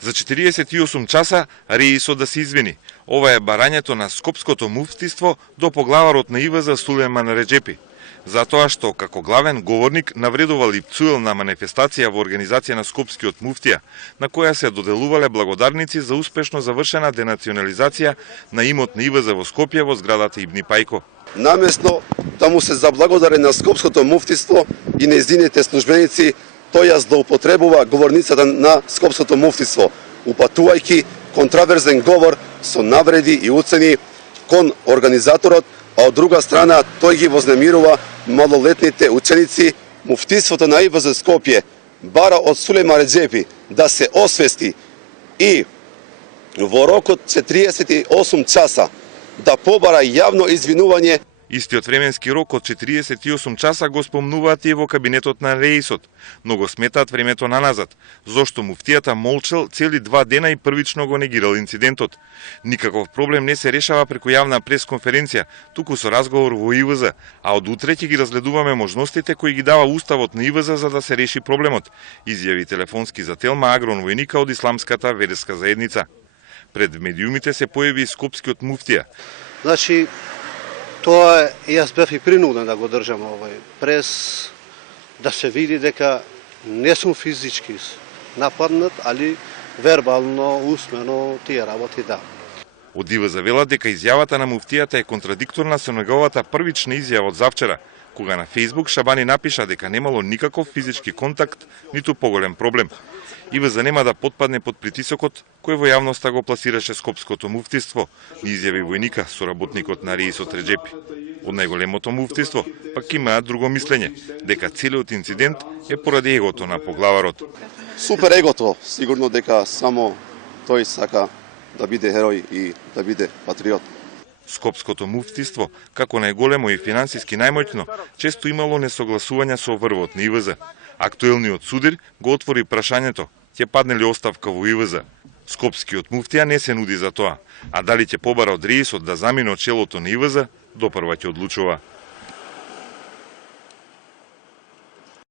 За 48 часа Реисот да се извини. Ова е барањето на Скопското муфтиство до поглаварот на ИВЗ Сулеман Реджепи. Затоа што, како главен говорник, навредувал и пцуел на манифестација во организација на Скопскиот муфтија, на која се доделувале благодарници за успешно завршена денационализација на имот на ИВЗ во Скопје во зградата Ибни Пајко. Намесно да му се заблагодари на Скопското муфтиство и нејзините службеници, тој ја злоупотребува говорницата на Скопското муфтиство, упатувајќи контраверзен говор со навреди и уцени кон организаторот, а од друга страна тој ги вознемирува малолетните ученици. Муфтиството на ИВЗ Скопје бара од Сулеман Реджепи да се освести и во рокот 48 часа да побара јавно извинување. Истиот временски рок од 48 часа го спомнуваат и во кабинетот на Реисот, но го сметаат времето наназад, зошто муфтијата молчел цели 2 дена и првично го негирал инцидентот. Никаков проблем не се решава преку јавна пресконференција, туку со разговор во ИВЗ, а од утре ќе ги разгледуваме можностите кои ги дава уставот на ИВЗ за да се реши проблемот, изјави телефонски за Телма Агрон војника од Исламската верска заедница. Пред медиумите се појави скопскиот муфтија. Значи, тоа јас бев и принуден да го држам прес да се види дека не сум физички нападнат, али вербално, усмено тие работи да. Од ИВЗ велат дека изјавата на муфтијата е контрадикторна со неговата првична изјава од завчера, кога на Фејсбук Шабани напиша дека немало никаков физички контакт, ниту поголем проблем. ИВЗ нема да потпадне под притисокот кој во јавноста го пласираше Скопското муфтиство, ни изјави војника, соработникот на Реисот Реджепи. Од најголемото муфтиство пак имаат друго мислење, дека целиот инцидент е поради егото на поглаварот. Супер егото, сигурно дека само тој сака да биде херој и да биде патриот. Скопското муфтиство, како најголемо и финансиски најмоќно, често имало несогласувања со врвот на ИВЗ. Актуелниот судир го отвори прашањето, ќе падне ли оставка во ИВЗ. Скопскиот муфтија не се нуди за тоа, а дали ќе побара од Реисот да замине од челото на ИВЗ, допрва ќе одлучува.